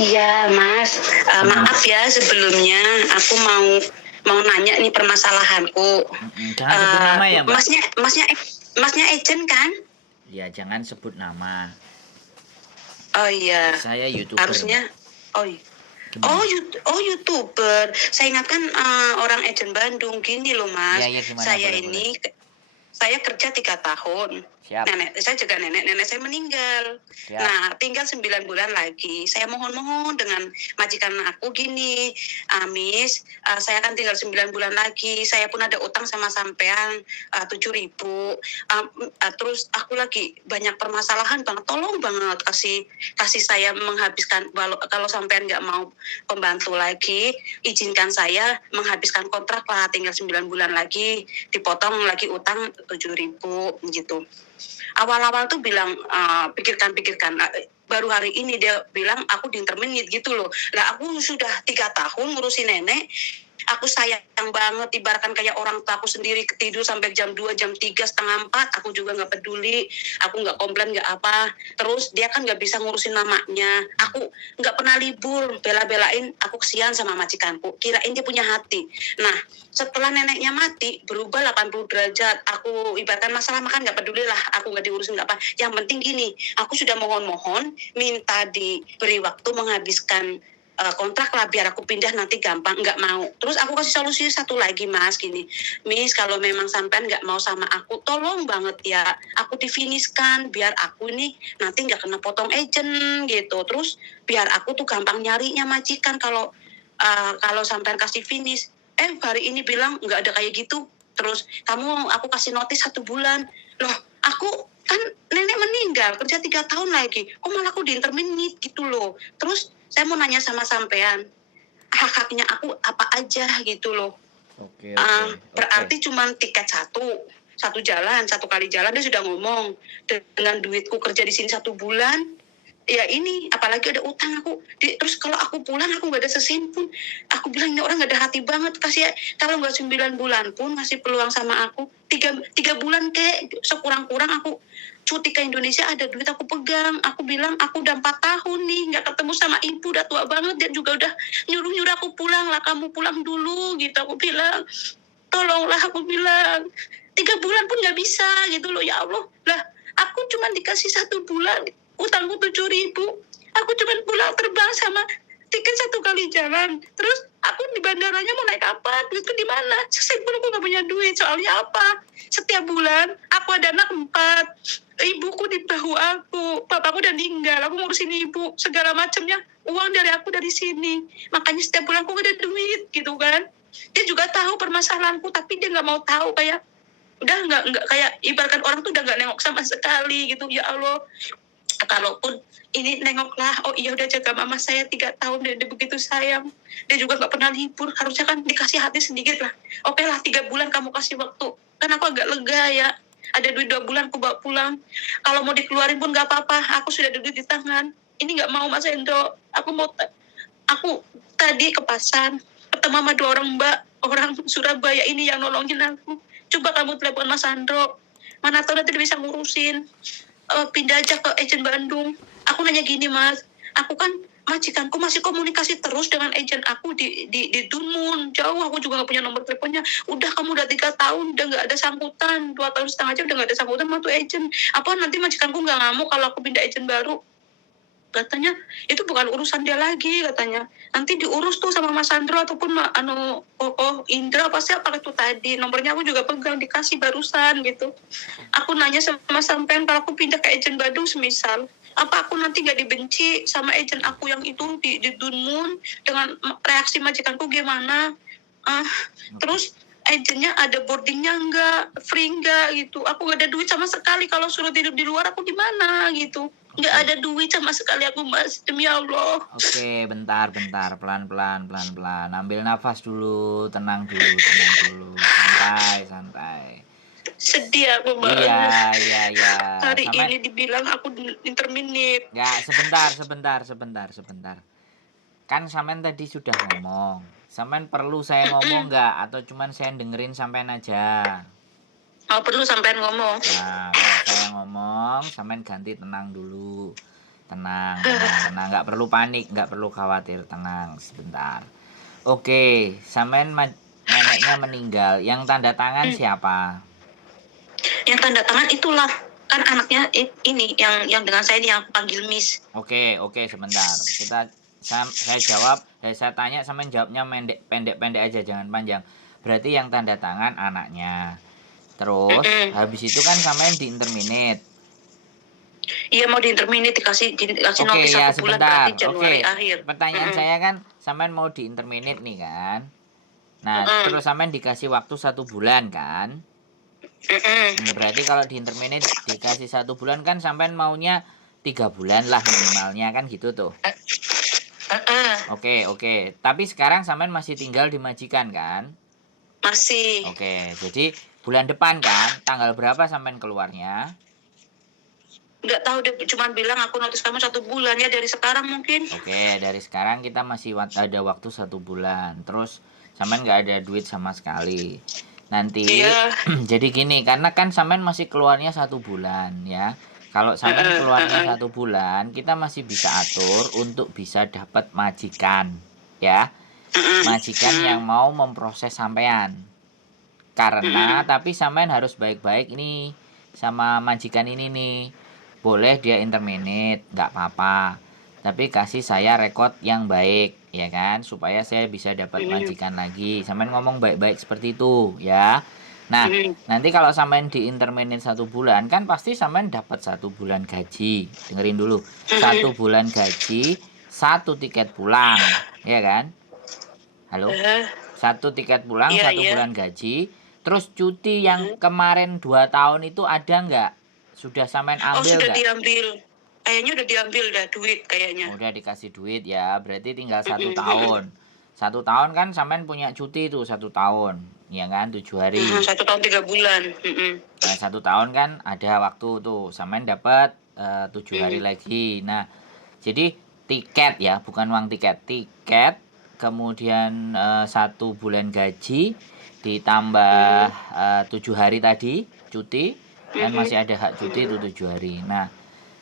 Iya, Mas. Maaf ya sebelumnya, aku mau nanya nih permasalahanku. Jangan sebut nama ya, Mbak. Masnya agent kan? Ya, jangan sebut nama. Oh iya. Saya YouTuber, Harusnya. Mbak. Oh iya. Gimana? YouTuber. Saya ingatkan orang agent Bandung. Gini loh, Mas. Ya, gimana? Boleh. Saya kerja 3 tahun. Siap. Saya juga nenek saya meninggal. Siap. Nah, tinggal 9 bulan lagi. Saya mohon dengan majikan aku gini, Miss, saya kan tinggal 9 bulan lagi. Saya pun ada utang sama sampean 7.000. Terus aku lagi banyak permasalahan banget. Tolong banget kasih saya menghabiskan, kalau sampean nggak mau pembantu lagi, izinkan saya menghabiskan kontrak lah. Tinggal 9 bulan lagi, dipotong lagi utang 7.000 gitu. Awal-awal tuh bilang pikirkan. Baru hari ini dia bilang aku diinterminate gitu loh. Lah aku sudah 3 tahun ngurusin nenek. Aku sayang banget, ibaratkan kayak orang tua aku sendiri, ketidur sampai jam 2, jam 3, setengah 4, aku juga nggak peduli, aku nggak komplain, nggak apa. Terus dia kan nggak bisa ngurusin mamanya, aku nggak pernah libur, bela-belain, aku kesian sama majikanku, kirain dia punya hati. Nah, setelah neneknya mati, berubah 80 derajat, aku ibaratkan masalah makan nggak peduli lah, aku nggak diurusin nggak apa. Yang penting gini, aku sudah mohon minta diberi waktu menghabiskan kontrak lah biar aku pindah nanti gampang, nggak mau. Terus aku kasih solusi satu lagi, Mas, gini, Miss, kalau memang sampean nggak mau sama aku, tolong banget ya aku difinishkan biar aku ini nanti nggak kena potong agent gitu. Terus biar aku tuh gampang nyarinya majikan kalau sampean kasih finish. Hari ini bilang nggak ada kayak gitu. Terus aku kasih notis 1 bulan. Loh, aku kan nenek meninggal, kerja 3 tahun lagi, kok malah aku diinterminate gitu loh. Terus saya mau nanya sama sampean, hak-haknya aku apa aja gitu loh. Oke. Berarti cuma tiket satu kali jalan dia sudah ngomong, dengan duitku kerja di sini 1 bulan, ya ini apalagi ada utang aku. Terus kalau aku pulang aku nggak ada sesen pun. Aku bilang ini orang nggak ada hati banget, kasih kalau nggak 9 bulan pun ngasih peluang sama aku. 3 bulan kayak sekurang-kurang aku cuti ke Indonesia, ada duit aku pegang. Aku bilang aku udah 4 tahun nih nggak ketemu sama ibu, udah tua banget, dia juga udah nyuruh aku pulang lah, kamu pulang dulu gitu. Aku bilang tolonglah, aku bilang 3 bulan pun nggak bisa gitu loh. Ya Allah lah, aku cuma dikasih 1 bulan, utangku 7.000. Aku cuma pulang terbang sama tiket 1 kali jalan. Terus aku di bandaranya mau naik apa? Duitku di mana? Saya pun aku nggak punya duit. Soalnya apa? Setiap bulan aku ada anak 4. Ibuku di bahu aku. Papaku udah meninggal. Aku ngurusin ibu segala macamnya. Uang dari aku dari sini. Makanya setiap bulan aku gak ada duit gitu kan. Dia juga tahu permasalahanku, tapi dia nggak mau tahu, kayak udah nggak kayak ibaratkan orang tuh udah nggak nengok sama sekali gitu. Ya Allah, kalaupun ini nengoklah, oh iya udah jaga mama saya 3 tahun, dia begitu sayang, dia juga nggak pernah libur, harusnya kan dikasih hati sedikit lah. Oke lah, 3 bulan kamu kasih waktu, kan aku agak lega ya, ada duit 2 bulan aku bawa pulang, kalau mau dikeluarin pun nggak apa-apa, aku sudah ada duit di tangan. Ini nggak mau, Mas Hendro, aku tadi ke pasar ketemu sama 2 orang orang Surabaya ini yang nolongin aku. Coba kamu telepon Mas Hendro, mana tahu nanti dia bisa ngurusin pindah aja ke agent Bandung. Aku nanya gini, Mas, aku kan majikanku masih komunikasi terus dengan agent aku di Dunmun, jauh, aku juga nggak punya nomor teleponnya. Udah kamu udah 3 tahun udah nggak ada sangkutan, 2 tahun setengah aja udah nggak ada sangkutan sama tuh agent. Apa nanti majikanku nggak ngamuk kalau aku pindah agent baru? Katanya itu bukan urusan dia lagi, katanya nanti diurus tuh sama Mas Sandro ataupun Indra, pasti apa itu tadi nomornya aku juga pegang, dikasih barusan gitu. Aku nanya sama sampean, kalau aku pindah ke agent Bandung semisal, apa aku nanti gak dibenci sama agent aku yang itu di Dunmun? Dengan reaksi majikanku gimana? Terus agentnya ada boardingnya nggak, free nggak gitu. Aku gak ada duit sama sekali, kalau suruh tidur di luar aku gimana gitu. Nggak ada duit sama sekali aku, Mas, demi Allah. Oke, bentar, pelan-pelan. Ambil nafas dulu, tenang dulu. Santai. Sedih aku banget. Iya. Hari ini dibilang aku interminate. Ya, sebentar. Kan sampean tadi sudah ngomong. Sampean perlu saya ngomong nggak? Atau cuman saya dengerin sampean aja? Oh, perlu sampean ngomong. Nah, kalau saya ngomong, sampean ganti tenang dulu. tenang, tenang, nggak perlu panik, nggak perlu khawatir, tenang, sebentar. Oke, sampean neneknya meninggal, yang tanda tangan siapa? Yang tanda tangan itulah kan anaknya ini yang dengan saya ini yang panggil Miss. Oke, sebentar. Saya jawab, saya tanya sampean jawabnya pendek-pendek aja, jangan panjang. Berarti yang tanda tangan anaknya. Terus habis itu kan sampean di interminate. Iya mau diinterminate dikasih Oke, notis ya 1 bulan berarti sebentar. Januari Oke, akhir. pertanyaan saya kan sampean mau di interminate nih kan. Nah, terus sampean dikasih waktu 1 bulan kan. Berarti kalau di interminate dikasih 1 bulan kan sampean maunya 3 bulan lah minimalnya kan gitu tuh. Oke. Tapi sekarang sampean masih tinggal di majikan kan? Masih. Oke, jadi bulan depan kan, tanggal berapa sampean keluarnya? Nggak tahu dia cuma bilang aku notis kamu 1 bulan ya dari sekarang mungkin. Oke, dari sekarang kita masih ada waktu 1 bulan. Terus sampean nggak ada duit sama sekali. Nanti Iya. jadi gini, karena kan sampean masih keluarnya 1 bulan ya. Kalau sampean keluarnya 1 bulan, kita masih bisa atur untuk bisa dapat majikan ya. Majikan yang mau memproses sampean. Karena tapi sampean harus baik-baik ini sama majikan ini nih. Boleh dia interminate, nggak apa-apa. Tapi kasih saya rekod yang baik, ya kan? Supaya saya bisa dapat majikan lagi. Sampean ngomong baik-baik seperti itu, ya. Nah, nanti kalau sampean di interminate 1 bulan, kan pasti sampean dapat 1 bulan gaji. Dengerin dulu. 1 bulan gaji, 1 tiket pulang, ya kan? Halo? 1 tiket pulang, Iya, 1 bulan gaji. Terus cuti yang kemarin 2 tahun itu ada nggak? Sudah sampean Oh ambil sudah nggak? diambil. Kayaknya udah diambil dah duit kayaknya. Udah dikasih duit ya, berarti tinggal 1 tahun. 1 tahun kan sampean punya cuti tuh 1 tahun, ya kan? 7 hari. 1 tahun 3 bulan. Nah, 1 tahun kan ada waktu tuh, sampean dapat 7 hari lagi. Nah, jadi tiket ya, bukan uang tiket, tiket, kemudian 1 bulan gaji ditambah 7 hari tadi cuti, kan masih ada hak cuti itu 7 hari. Nah,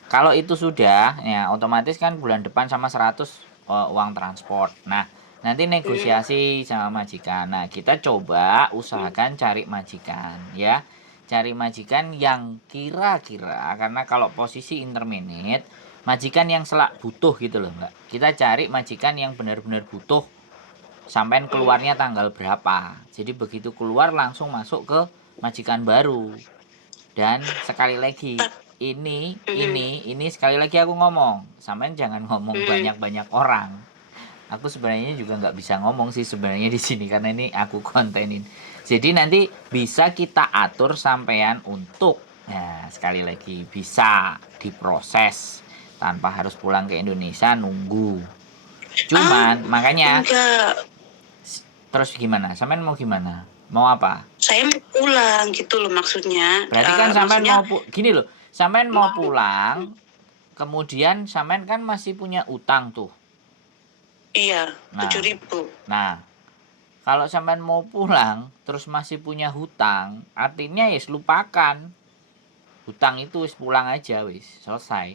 kalau itu sudah, ya otomatis kan bulan depan sama 100 uang transport. Nah, nanti negosiasi sama majikan. Nah, kita coba usahakan cari majikan ya. Cari majikan yang kira-kira, karena kalau posisi interminate, majikan yang butuh gitu loh, Mbak. Kita cari majikan yang benar-benar butuh. Sampai keluarnya tanggal berapa. Jadi begitu keluar langsung masuk ke majikan baru. Dan sekali lagi, ini sekali lagi aku ngomong, sampean jangan ngomong banyak-banyak orang. Aku sebenarnya juga nggak bisa ngomong sih sebenarnya di sini karena ini aku kontenin. Jadi nanti bisa kita atur sampean untuk, nah sekali lagi bisa diproses tanpa harus pulang ke Indonesia nunggu. Cuman makanya Enggak. terus gimana? Sampean mau gimana? Mau apa? Saya mau pulang gitu loh maksudnya. Berarti kan sampean maksudnya, mau gini loh, sampean mau pulang, kemudian sampean kan masih punya utang tuh. iya, Nah, 7.000. Nah, kalau sampean mau pulang terus masih punya hutang, artinya ya lupakan. Hutang itu wis pulang aja wis, selesai.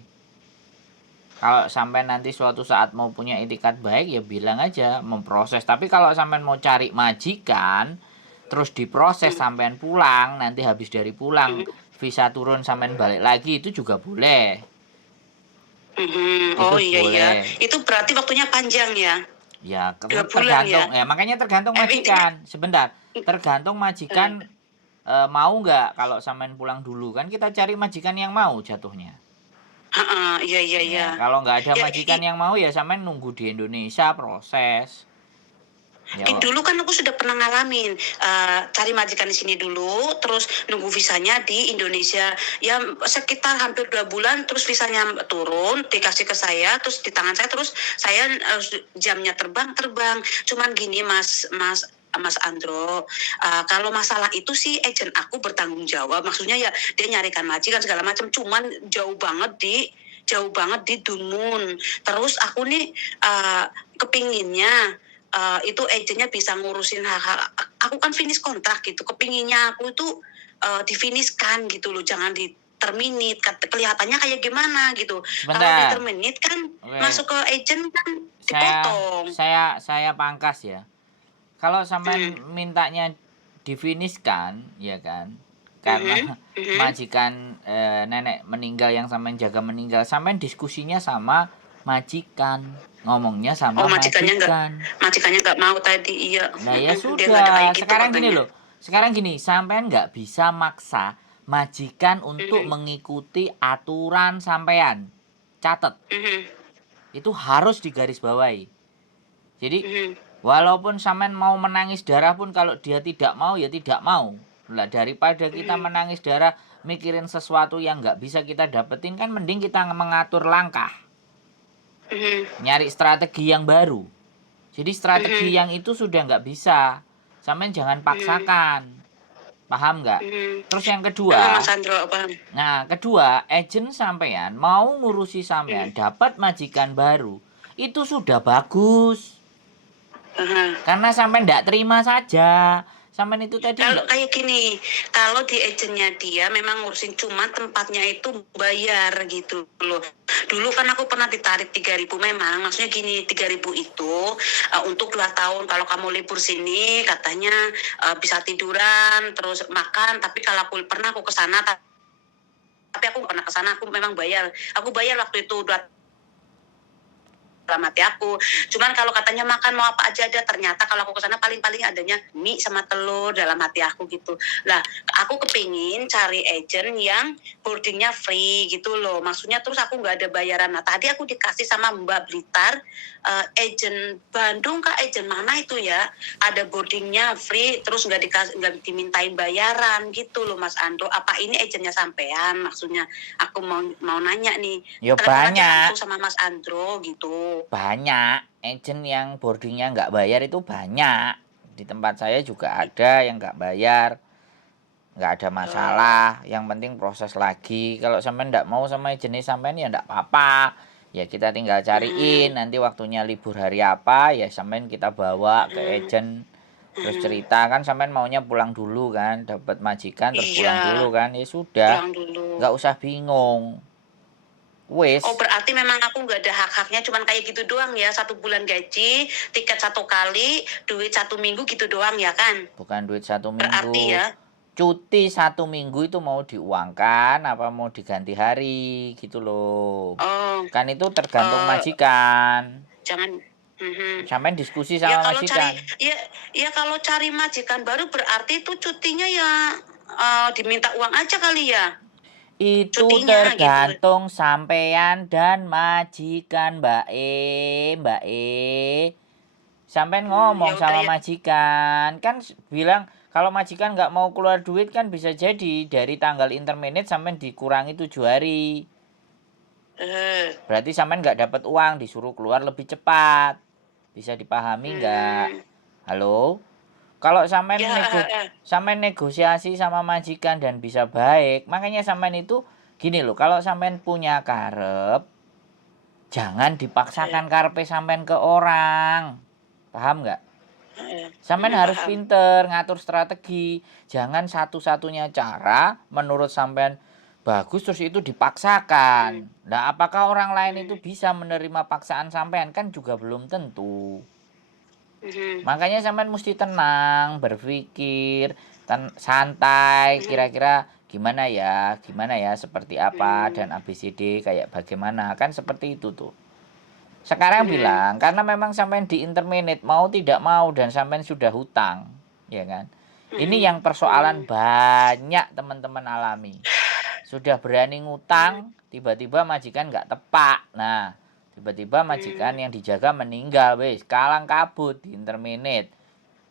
Kalau sampean nanti suatu saat mau punya itikat baik ya bilang aja memproses. Tapi kalau sampean mau cari majikan terus diproses sampean pulang, nanti habis dari pulang visa turun sampean balik lagi itu juga boleh. Oh Itu iya iya. boleh. Itu berarti waktunya panjang ya? Ya, 2 bulan tergantung ya? ya, makanya tergantung majikan. Sebentar, tergantung majikan mau nggak kalau sampean pulang dulu kan kita cari majikan yang mau jatuhnya. Iya iya iya. Ya, kalau nggak ada Ya, majikan yang mau ya sampean nunggu di Indonesia proses. Ya, dulu kan aku sudah pernah ngalamin cari majikan di sini dulu, terus nunggu visanya di Indonesia. Ya sekitar hampir 2 bulan, terus visanya turun, dikasih ke saya, terus di tangan saya, terus saya jamnya terbang. Cuman gini Mas Andro, kalau masalah itu sih agent aku bertanggung jawab. Maksudnya ya dia nyarikan majikan segala macam, cuman jauh banget di Dumun. Terus aku nih kepinginnya itu agentnya bisa ngurusin hal-hal. Aku kan finish kontrak gitu, kepinginnya aku itu difinishkan gitu loh, jangan terminate, kelihatannya kayak gimana gitu. Kalau di Sebentar. terminate kan Oke, masuk ke agent kan saya dipotong. saya pangkas ya. Kalau Hmm. sampean mintanya difiniskan, ya kan? Karena Mhm, mhm. majikan nenek meninggal yang sampean jaga meninggal, sampean diskusinya sama majikan, ngomongnya Oh, sama majikan. majikannya nggak mau tadi, iya, Nah ya dia nggak ada kayak sudah, gitu sekarang gini katanya. loh. Sekarang gini, sampean nggak bisa maksa majikan untuk Mhm, mengikuti aturan sampean. Catat, mhm, itu harus digarisbawahi. Jadi mhm, walaupun sampean mau menangis darah pun kalau dia tidak mau ya tidak mau. Lah daripada kita mhm, menangis darah mikirin sesuatu yang nggak bisa kita dapetin kan mending kita mengatur langkah, mhm, nyari strategi yang baru. Jadi strategi mhm, yang itu sudah nggak bisa. Sampean jangan mhm, paksakan. Paham nggak? mhm. Terus yang Heeh, kedua, Mas Andro, paham. nah kedua, agent sampean mau ngurusi sampean Mhm, dapat majikan baru. Itu sudah bagus. heeh. Karena sampean nggak terima saja. Sampean itu tadi Kalau nggak. kayak gini, kalau di agentnya dia memang ngurusin cuma tempatnya itu bayar gitu loh. Dulu kan aku pernah ditarik 3.000 memang, maksudnya gini 3.000 itu untuk 2 tahun kalau kamu libur sini katanya bisa tiduran terus makan, tapi kalau aku ke sana tapi aku nggak pernah ke sana, aku memang bayar. Aku bayar waktu itu 2 dalam hati aku. Cuman kalau katanya makan mau apa aja ada, ternyata kalau aku ke sana paling-paling adanya mie sama telur dalam hati aku gitu. Lah, aku kepingin cari agent yang boardingnya free gitu loh. Maksudnya terus aku nggak ada bayaran. Nah, tadi aku dikasih sama Mbak Blitar, agent Bandung kah, agent mana itu ya? Ada boardingnya free, terus nggak dimintain bayaran gitu loh Mas Ando. Apa ini agentnya sampean? Maksudnya aku mau nanya nih, Ya telepon aja banyak, langsung sama Mas Andro gitu. banyak agent yang boardingnya nggak bayar itu banyak. Di tempat saya juga ada yang nggak bayar, nggak ada masalah. Yang penting proses lagi. Kalau sampean nggak mau sama jenis sampean ya nggak apa-apa. Ya kita tinggal cariin. Mhm, Nanti waktunya libur hari apa ya sampean kita bawa ke mhm, agent. Terus mhm. cerita kan sampean maunya pulang dulu kan, dapat majikan terus Iya, pulang dulu kan. Ya sudah, pulang dulu. nggak usah bingung. Oh, Wis, berarti memang aku nggak ada hak-haknya, cuman kayak gitu doang ya, 1 bulan gaji, tiket 1 kali, duit 1 minggu gitu doang ya kan? bukan duit 1 minggu. Berarti ya. Cuti 1 minggu itu mau diuangkan apa mau diganti hari gitu loh. Oh, Kan itu tergantung eh majikan. jangan. Mhm. Sampai diskusi Ya sama kalau cari, majikan. ya, ya kalau cari majikan baru berarti itu cutinya ya diminta uang aja kali ya, Itu cutinya gitu. tergantung sampean dan majikan, Mbak Mbak Sampean Ya ngomong udah sama ya. majikan, kan bilang kalau majikan nggak mau keluar duit kan bisa jadi dari tanggal interminate sampean dikurangi 7 hari. Eh, Berarti sampean nggak dapat uang, disuruh keluar lebih cepat. Bisa dipahami nggak? hmm, Halo? Kalau ya, sampean negosiasi sama majikan dan bisa baik, makanya sampean itu gini loh, kalau sampean punya karep, jangan dipaksakan karepe sampean ke orang. Paham nggak? Sampean harus paham. pinter ngatur strategi. Jangan satu-satunya cara menurut sampean bagus terus itu dipaksakan. Hmm, Nah, apakah orang lain itu hmm, bisa menerima paksaan sampean kan juga belum tentu. mhm, Makanya sampean mesti tenang, berpikir, santai, mhm, kira-kira gimana ya, seperti apa hmm, dan ABCD kayak bagaimana, kan seperti itu tuh. Sekarang mhm, bilang karena memang sampean di interminate mau tidak mau dan sampean sudah hutang, ya kan? Ini mhm, yang persoalan mhm, banyak teman-teman alami. Sudah berani mhm, ngutang, tiba-tiba majikan nggak tepak. Nah, tiba-tiba majikan mhm. yang dijaga meninggal, wes kalang kabut di interminate,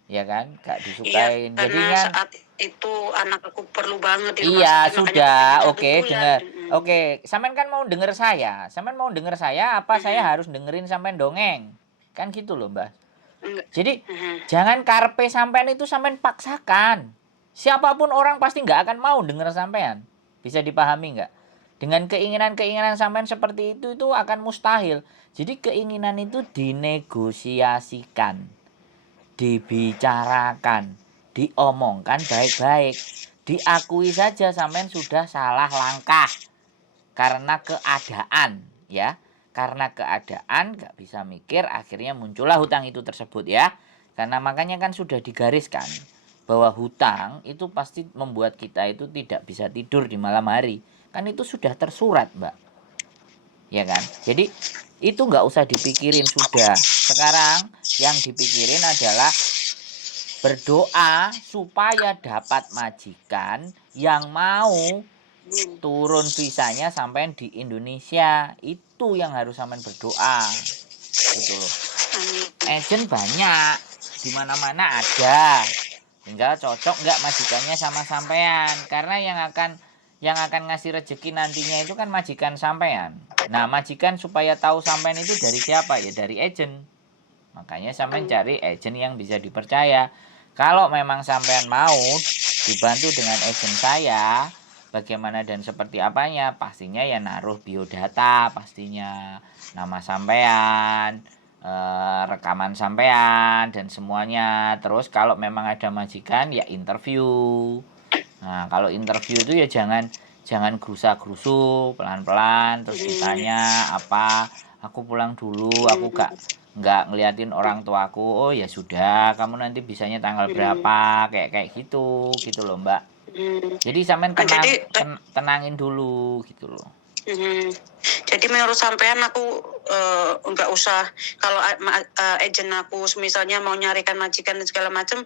ya kan? Nggak Iya, disukain. karena Jadinya saat itu anak aku perlu banget di rumah iya sakit, makanya aku pengen sudah, satu oke bulan. dengar. Mhm, Oke, sampean kan mau denger saya. Sampean mau denger saya apa saya mhm, harus dengerin sampean dongeng? Kan gitu loh, Mbak. enggak, Jadi mhm, jangan karpe sampean itu sampean paksakan. Siapapun orang pasti nggak akan mau denger sampean. Bisa dipahami nggak? Dengan keinginan-keinginan sampean seperti itu akan mustahil. Jadi keinginan itu dinegosiasikan, dibicarakan, diomongkan baik-baik. diakui saja sampean sudah salah langkah karena keadaan ya. Karena keadaan nggak bisa mikir, akhirnya muncullah hutang itu tersebut ya. Karena makanya kan sudah digariskan bahwa hutang itu pasti membuat kita itu tidak bisa tidur di malam hari. Kan itu sudah tersurat, Mbak. Ya kan? Jadi itu nggak usah dipikirin sudah. Sekarang yang dipikirin adalah berdoa supaya dapat majikan yang mau turun visanya sampai di Indonesia. Itu yang harus sampean berdoa. Gitu loh. Agent banyak, di mana-mana ada. Tinggal cocok nggak majikannya sama sampean. Karena yang akan ngasih rezeki nantinya itu kan majikan sampean. Nah, majikan supaya tahu sampean itu dari siapa? Ya dari agent. Makanya sampean cari agent yang bisa dipercaya. Kalau memang sampean mau dibantu dengan agent saya, bagaimana dan seperti apanya, pastinya ya naruh biodata, pastinya nama sampean, rekaman sampean dan semuanya. Terus kalau memang ada majikan ya interview. Nah, kalau interview itu ya jangan gerusa-gerusu, pelan-pelan terus ditanya apa, aku pulang dulu, aku nggak ngeliatin orang tuaku. Oh ya sudah, kamu nanti bisanya tanggal berapa, kayak gitu loh Mbak. Jadi sampean tenangin dulu gitu loh. Jadi menurut sampean aku nggak usah, kalau agent aku misalnya mau nyarikan majikan dan segala macam,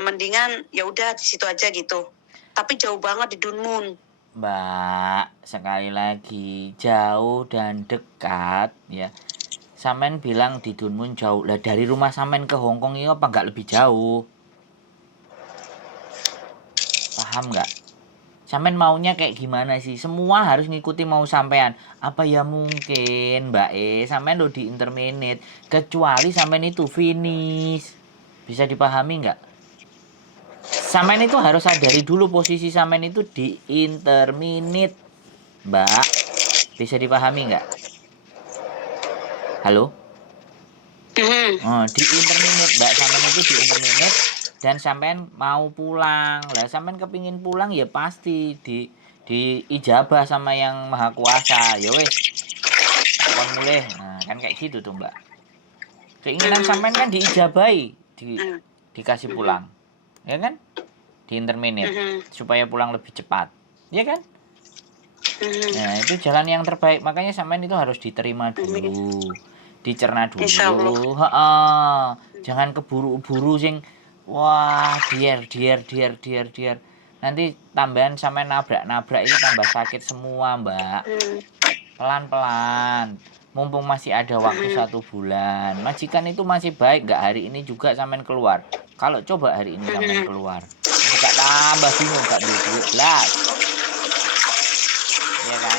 mendingan ya udah di situ aja gitu. Tapi jauh banget di Dunmun. Mbak, sekali lagi jauh dan dekat ya. Sampean bilang di Dunmun jauh, lah dari rumah sampean ke Hongkong ini apa nggak lebih jauh? Paham nggak? Sampean maunya kayak gimana sih? Semua harus ngikuti mau sampean. Apa ya mungkin Mbak sampean lo di interminate, kecuali sampean itu finish. Bisa dipahami nggak? Sampean itu harus sadari dulu posisi sampean itu di interminate, Mbak. Bisa dipahami nggak? Halo? Oh, di interminate, Mbak. Sampean itu di interminate dan sampean mau pulang. Lah sampean kepingin pulang ya pasti di ijabah sama yang maha kuasa. Ya wes, takon mulih. Nah, kan kayak gitu tuh, Mbak. Keinginan sampean kan diijabahi, dikasih pulang. Ya kan? Di interminate supaya pulang lebih cepat. Ya kan? Nah, itu jalan yang terbaik. Makanya sampean itu harus diterima dulu. Dicerna dulu. Jangan keburu-buru sing wah, dier. Nanti tambahan sampai nabrak itu tambah sakit semua, Mbak. Pelan-pelan. Mumpung masih ada waktu 1 bulan. Majikan itu masih baik, nggak hari ini juga sampean keluar. Kalau coba hari ini sampean keluar, nggak tambah bingung, nggak duit belas. Ya kan?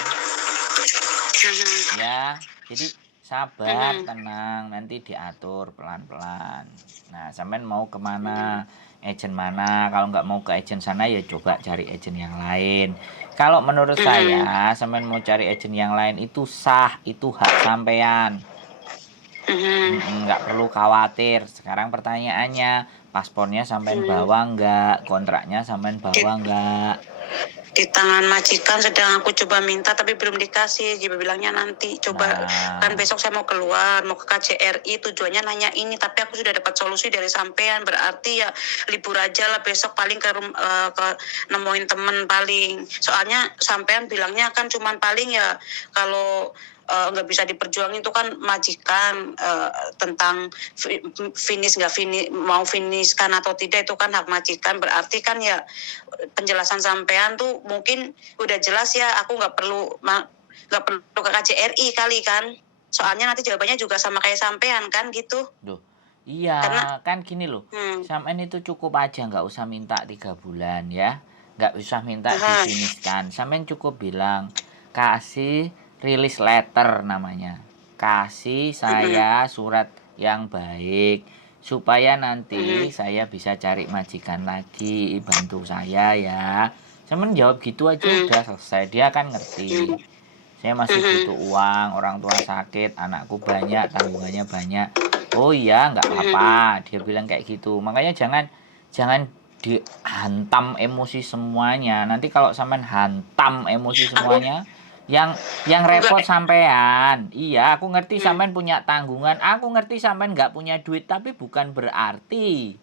Ya, jadi sabar, tenang, nanti diatur pelan-pelan. Nah, sampean mau kemana, agent mana? Kalau nggak mau ke agent sana ya coba cari agent yang lain. Kalau menurut saya, sampean mau cari agent yang lain itu sah, itu hak sampean. Nggak perlu khawatir. Sekarang pertanyaannya, paspornya sampean bawa nggak? Kontraknya sampean bawa nggak? Di tangan majikan sedang aku coba minta tapi belum dikasih. Dia bilangnya nanti coba. Kan besok saya mau keluar, mau ke KJRI, tujuannya nanya ini, tapi aku sudah dapat solusi dari sampean. Berarti ya libur aja lah besok, paling ke nemuin temen paling. Soalnya sampean bilangnya kan cuman paling ya kalau nggak bisa diperjuangin itu kan majikan, tentang finish nggak finish, mau finish kan atau tidak itu kan hak majikan. Berarti kan ya penjelasan sampean tuh mungkin udah jelas ya, aku nggak perlu ke KJRI kali kan, soalnya nanti jawabannya juga sama kayak sampean kan gitu. Duh, iya. Karena kan gini loh, sampean itu cukup aja nggak usah minta 3 bulan ya, nggak usah minta difinishkan. Sampean cukup bilang kasih release letter namanya, kasih saya surat yang baik supaya nanti saya bisa cari majikan lagi, bantu saya ya. Sampean jawab gitu aja udah selesai, dia kan ngerti. Saya masih butuh uang, orang tua sakit, anakku banyak, tanggungannya banyak. Oh iya, nggak apa-apa, dia bilang kayak gitu. Makanya jangan dihantam emosi semuanya. Nanti kalau sampean hantam emosi semuanya, yang repot sampean. Iya, aku ngerti sampean punya tanggungan, aku ngerti sampean nggak punya duit, tapi bukan berarti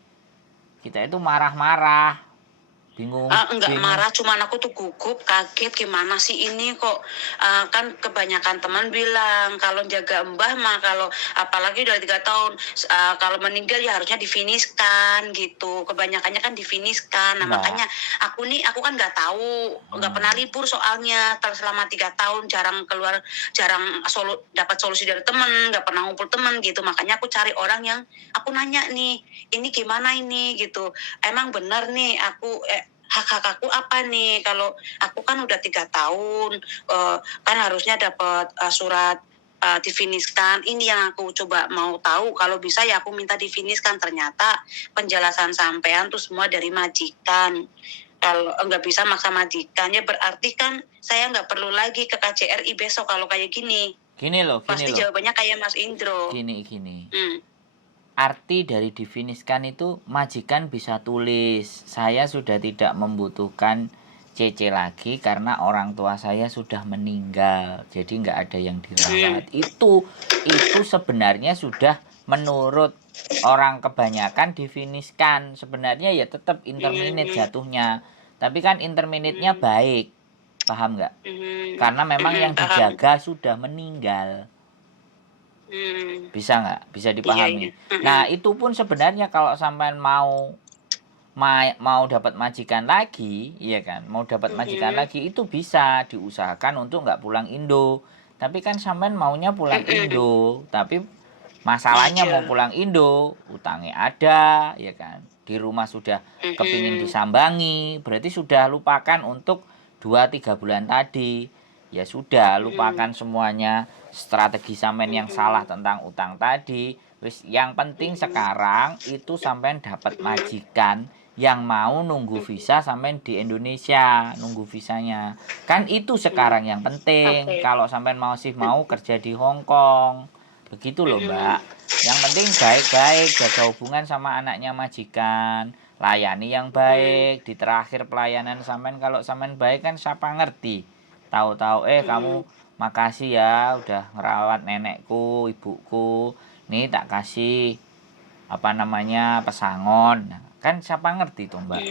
kita itu marah-marah, bingung. Enggak marah, cuman aku tuh gugup, kaget gimana sih ini kok. Kan kebanyakan teman bilang kalau jaga mbah mah, kalau apalagi udah 3 tahun, kalau meninggal ya harusnya difiniskan gitu. Kebanyakannya kan difiniskan. Nah makanya aku kan nggak tahu, nggak pernah libur soalnya. Selama 3 tahun jarang keluar, jarang dapat solusi dari teman, nggak pernah ngumpul teman gitu. Makanya aku cari orang yang aku nanya nih, ini gimana ini gitu. Emang benar nih aku hak aku apa nih, kalau aku kan udah 3 tahun, kan harusnya dapat surat difiniskan. Ini yang aku coba mau tahu, kalau bisa ya aku minta difiniskan. Ternyata penjelasan sampean tuh semua dari majikan. Kalau nggak bisa maksa majikannya, berarti kan saya nggak perlu lagi ke KJRI besok kalau kayak gini. Gini loh. Pasti jawabannya kayak Mas Indro. Gini. Arti dari difiniskan itu majikan bisa tulis, saya sudah tidak membutuhkan CC lagi karena orang tua saya sudah meninggal, jadi nggak ada yang dirawat. Itu sebenarnya sudah menurut orang kebanyakan difiniskan. Sebenarnya ya tetap interminate jatuhnya, tapi kan interminate-nya baik, paham nggak? Karena memang yang dijaga sudah meninggal. Bisa nggak? Bisa dipahami. Iya. Nah itu pun sebenarnya kalau sampean mau dapat majikan lagi, iya kan? Mau dapat majikan lagi itu bisa diusahakan untuk nggak pulang Indo. Tapi kan sampean maunya pulang Indo, tapi masalahnya mau pulang Indo, utangnya ada, ya kan? Di rumah sudah kepingin disambangi, berarti sudah lupakan untuk 2-3 bulan tadi. Ya sudah, lupakan semuanya strategi sampean yang salah tentang utang tadi. Wis, yang penting sekarang itu sampean dapat majikan yang mau nunggu visa sampean di Indonesia, nunggu visanya. Kan itu sekarang yang penting. Kalau sampean mau kerja di Hong Kong. Begitu loh, Mbak. Yang penting baik-baik, jaga hubungan sama anaknya majikan, layani yang baik. Di terakhir pelayanan sampean, kalau sampean baik kan siapa ngerti. Tahu-tahu kamu makasih ya udah ngerawat nenekku, ibuku. Nih tak kasih pesangon. Nah, kan siapa ngerti tuh, Mbak.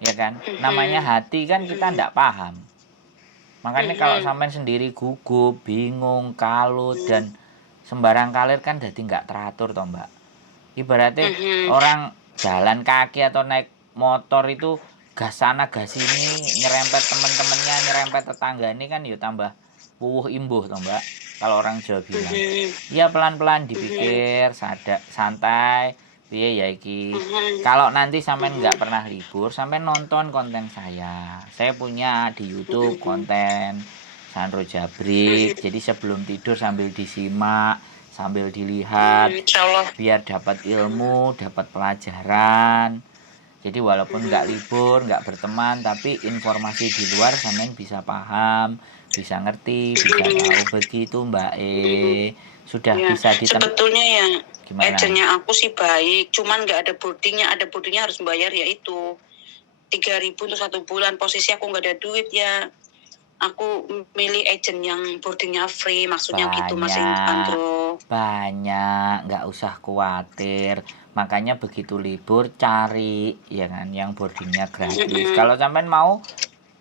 Ya kan? Namanya hati kan kita ndak paham. Makanya kalau sampean sendiri gugup, bingung, kalut dan sembarang kalir kan jadi nggak teratur toh, Mbak. Ibaratnya orang jalan kaki atau naik motor itu gas sana gas sini, nyerempet temen-temennya, nyerempet tetangga ini kan ya tambah wuh imbuh toh, Mbak. Kalau orang Jawa bilang. Ya pelan-pelan dipikir, santai. Piye ya iki. Kalau nanti sampean nggak pernah libur, sampean nonton konten saya. Saya punya di YouTube konten Sandro Jabrik. Jadi sebelum tidur sambil disimak, sambil dilihat, biar dapat ilmu, dapat pelajaran. Jadi walaupun nggak libur, nggak berteman, tapi informasi di luar sampean bisa paham, bisa ngerti, bisa tahu. Begitu Mbak sudah ya, bisa sebetulnya ya agennya aku sih baik, cuman nggak ada boardingnya. Ada boardingnya harus bayar, yaitu 3.000 untuk 1 bulan. Posisi aku nggak ada duit ya, aku milih agent yang boardingnya free, maksudnya gitu Mas Indro. Banyak, nggak usah khawatir. Makanya begitu libur cari ya kan yang boardingnya gratis. Kalau sampean mau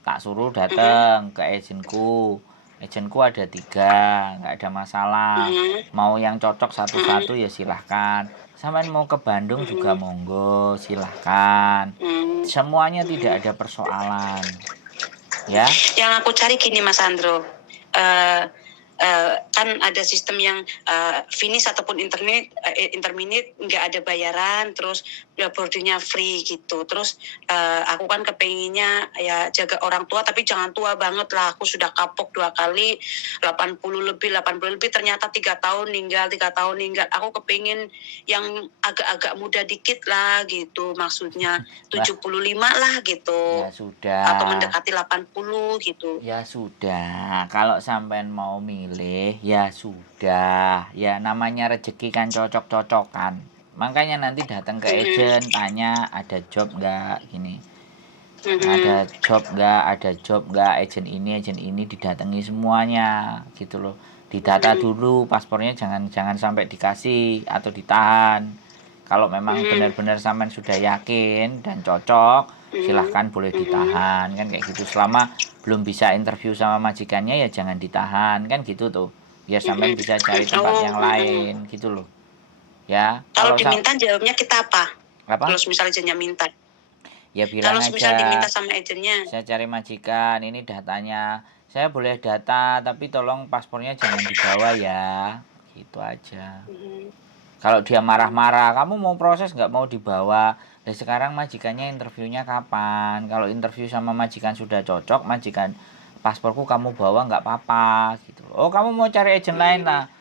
tak suruh datang ke agentku. Agentku ada 3, nggak ada masalah. Mau yang cocok satu-satu ya silahkan. Sampean mau ke Bandung juga monggo, silahkan. Semuanya tidak ada persoalan. Ya. Yang aku cari gini Mas Andro, kan ada sistem yang finish ataupun interminate nggak ada bayaran, terus boardingnya free gitu. Terus aku kan kepenginnya ya jaga orang tua, tapi jangan tua banget lah. Aku sudah kapok 2 kali, 80 lebih, ternyata 3 tahun ninggal. Aku kepingin yang agak-agak muda dikit lah gitu, maksudnya 75 lah gitu. Ya sudah. Atau mendekati 80 gitu. Ya sudah, kalau sampean mau milih ya sudah. Ya namanya rezeki kan cocok-cocokan. Makanya nanti datang ke agent, tanya ada job nggak, gini. Ada job nggak, agent ini didatangi semuanya, gitu loh. Didata dulu paspornya, jangan sampai dikasih atau ditahan. Kalau memang benar-benar sampean sudah yakin dan cocok, silahkan boleh ditahan, kan kayak gitu. Selama belum bisa interview sama majikannya ya jangan ditahan, kan gitu tuh. Biar sampean bisa cari tempat yang lain, gitu loh. Ya, Kalau diminta jawabnya kita apa? apa? Kalau misalnya agennya minta. Ya bilang Kalau aja, misalnya diminta sama agennya. saya cari majikan, ini datanya. Saya boleh data, tapi tolong paspornya jangan dibawa ya. Gitu aja. Kalau dia marah-marah, kamu mau proses nggak mau dibawa. Dan sekarang majikannya interviewnya kapan? Kalau interview sama majikan sudah cocok, majikan pasporku kamu bawa nggak apa-apa. Gitu. Oh kamu mau cari agent lain lah.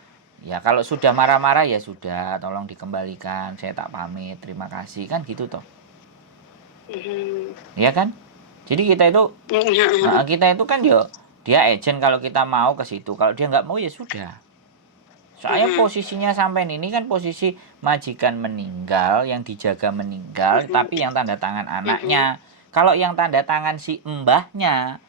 Ya kalau sudah marah-marah ya sudah, tolong dikembalikan. Saya tak pamit, terima kasih, kan gitu toh. Ya kan? Jadi kita itu kan dia agent, kalau kita mau ke situ, kalau dia nggak mau ya sudah. Soalnya posisinya sampai ini kan posisi majikan meninggal, yang dijaga meninggal, tapi yang tanda tangan anaknya. Kalau yang tanda tangan si mbahnya,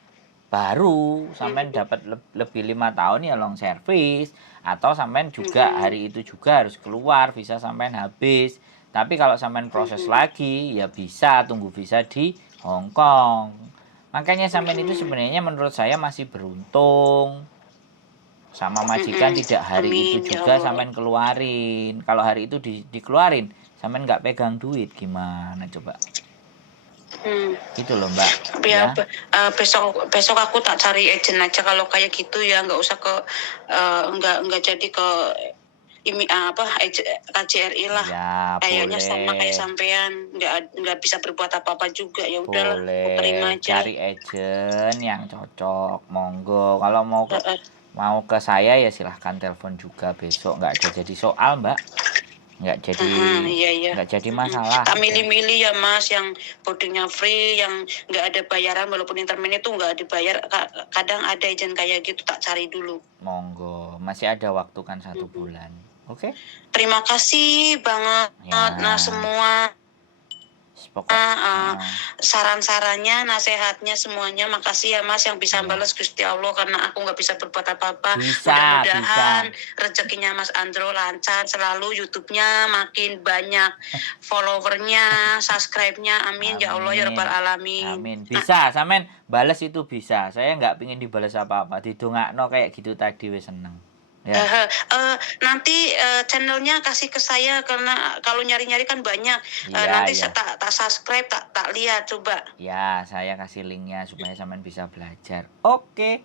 baru sampean dapat lebih 5 tahun ya long service, atau sampean juga hari itu juga harus keluar, visa sampean habis. Tapi kalau sampean proses lagi ya bisa tunggu visa di Hong Kong. Makanya sampean itu sebenarnya menurut saya masih beruntung. Sama majikan tidak hari itu juga sampean keluarin. Kalau hari itu dikeluarin, sampean nggak pegang duit, gimana coba? Gitu loh Mbak. Ya. Besok aku tak cari agent aja kalau kayak gitu ya, nggak usah ke nggak jadi ke KJRI lah. Ya, kayaknya boleh. sama kayak sampean, nggak bisa berbuat apa-apa juga, ya udahlah, aku terima aja. Cari agent yang cocok, monggo. Kalau mau ke saya ya silahkan telepon juga besok, nggak ada jadi soal Mbak. Nggak jadi masalah. Tak milih-milih ya Mas, yang boardingnya free, yang nggak ada bayaran, walaupun intermin itu nggak dibayar. Kadang ada agent kayak gitu, tak cari dulu. Monggo, masih ada waktu kan 1 bulan. Oke? Terima kasih banget. Nah semua saran-sarannya, nasihatnya, semuanya, makasih ya Mas, yang bisa balas Gusti Allah, karena aku nggak bisa berbuat apa-apa. Mudah-mudahan rezekinya Mas Andro lancar selalu, YouTube-nya makin banyak followernya, subscribe-nya, amin ya Allah ya Rabbal Alamin. Amin. Bisa, sampean balas itu bisa. Saya nggak pingin dibalas apa-apa, didongakno kayak gitu tadi wis seneng. Ya. Nanti channelnya kasih ke saya, karena kalau nyari-nyari kan banyak. Nanti saya tak subscribe, tak lihat coba. Ya, saya kasih linknya supaya sampean bisa belajar. Oke.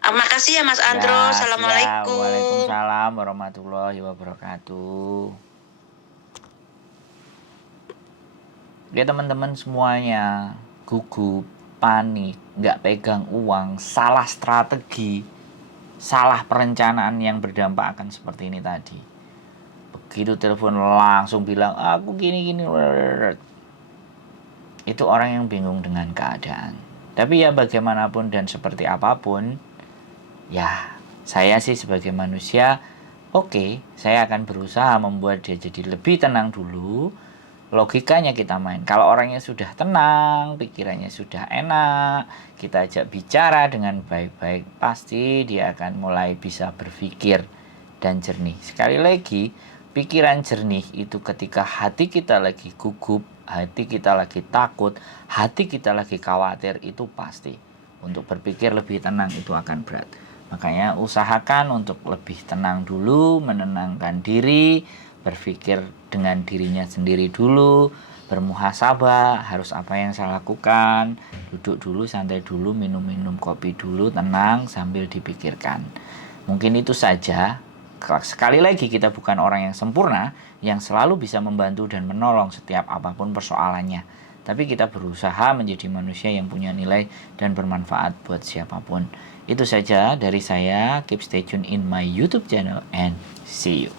Makasih ya Mas Andro. Assalamualaikum. Waalaikumsalam warahmatullahi wabarakatuh. Ya teman-teman semuanya, gugup, panik, nggak pegang uang, salah strategi, salah perencanaan yang berdampak akan seperti ini tadi. Begitu telepon langsung bilang aku gini. Itu orang yang bingung dengan keadaan. Tapi ya bagaimanapun dan seperti apapun, ya saya sih sebagai manusia, saya akan berusaha membuat dia jadi lebih tenang dulu. Logikanya kita main. Kalau orangnya sudah tenang, pikirannya sudah enak, kita ajak bicara dengan baik-baik, pasti dia akan mulai bisa berpikir dan jernih. Sekali lagi, pikiran jernih itu ketika hati kita lagi gugup, hati kita lagi takut, hati kita lagi khawatir, itu pasti. Untuk berpikir lebih tenang itu akan berat. Makanya usahakan untuk lebih tenang dulu, menenangkan diri, berpikir dengan dirinya sendiri dulu, bermuhasabah, harus apa yang saya lakukan, duduk dulu, santai dulu, minum kopi dulu, tenang sambil dipikirkan. Mungkin itu saja. Sekali lagi, kita bukan orang yang sempurna, yang selalu bisa membantu dan menolong setiap apapun persoalannya. Tapi kita berusaha menjadi manusia yang punya nilai dan bermanfaat buat siapapun. Itu saja dari saya. Keep stay tune in my YouTube channel and see you.